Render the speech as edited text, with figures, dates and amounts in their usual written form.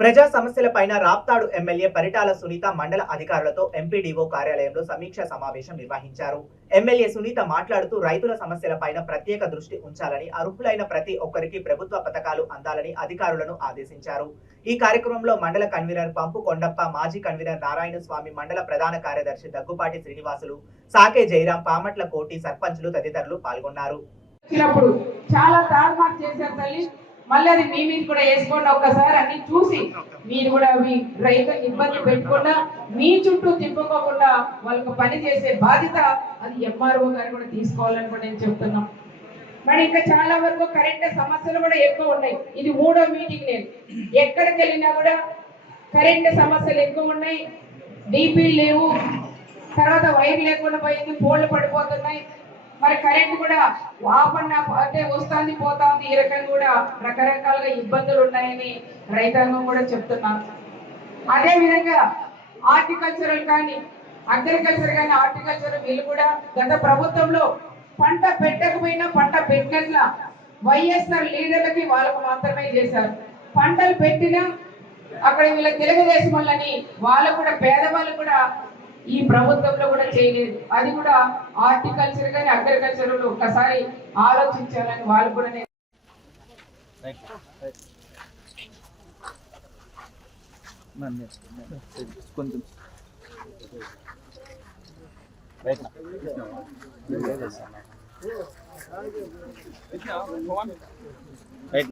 ప్రజా సమస్యలపైన రాప్తాడు ఎమ్మెల్యే పరిటాల సునీత మండల అధికారులతో ఎంపీడీఓ కార్యాలయంలో సమీక్ష సమావేశం నిర్వహించారు. ఎమ్మెల్యే సునీత మాట్లాడుతూ రైతుల సమస్యలపైన ప్రత్యేక దృష్టి ఉంచాలని, అర్హులైన ప్రతి ఒక్కరికి ప్రభుత్వ పథకాలు అందాలని అధికారులను ఆదేశించారు. ఈ కార్యక్రమంలో మండల కన్వీనర్ పంపు కొండప్ప, మాజీ కన్వీనర్ నారాయణ స్వామి, మండల ప్రధాన కార్యదర్శి దగ్గుపాటి శ్రీనివాసులు, సాకే జయరాం, పామట్ల కోటి సర్పంచులు తదితరులు పాల్గొన్నారు. చాలా తారుమారు చేశారు తల్లి. మళ్ళీ అది మీ మీద కూడా వేసుకోండి. ఒక్కసారి అన్ని చూసి మీరు కూడా అవి రైతులకు ఇబ్బంది పెట్టకుండా మీ చుట్టూ తిప్పుకోకుండా వాళ్ళకు పని చేసే బాధ్యత అది ఎంఆర్ఓ గారు కూడా తీసుకోవాలని కూడా నేను చెప్తున్నాం. మరి ఇంకా చాలా వరకు కరెంట్ సమస్యలు కూడా ఎక్కువ ఉన్నాయి. ఇది 3వ మీటింగ్. నేను ఎక్కడికి వెళ్ళినా కూడా కరెంట్ సమస్యలు ఎక్కువ ఉన్నాయి. డీపీలు లేవు, తర్వాత వైర్ లేకుండా పోయింది, పోల్లు పడిపోతున్నాయి. మరి కరెంట్ కూడా ఆపన్న అంటే వస్తుంది పోతా ఉంది. ఈ రకంగా కూడా రకరకాలుగా ఇబ్బందులు ఉన్నాయని రైతాంగం కూడా చెప్తున్నారు. అదే విధంగా హార్టికల్చరల్ కానీ అగ్రికల్చర్ కానీ హార్టికల్చర్ వీళ్ళు కూడా గత ప్రభుత్వంలో పంట పెట్టకపోయినా పంట పెట్టినట్ల వైఎస్ఆర్ లీడర్లకి వాళ్ళకు మాత్రమే చేశారు. పంటలు పెట్టినా అక్కడ వీళ్ళ తెలుగుదేశం వాళ్ళని వాళ్ళు కూడా పేదవాళ్ళు కూడా ఈ ప్రభుత్వంలో కూడా చేయలేదు. అది కూడా హార్టికల్చర్ కానీ అగ్రికల్చర్ ఒక్కసారి ఆలోచించాలని వాళ్ళు కూడా కొంచెం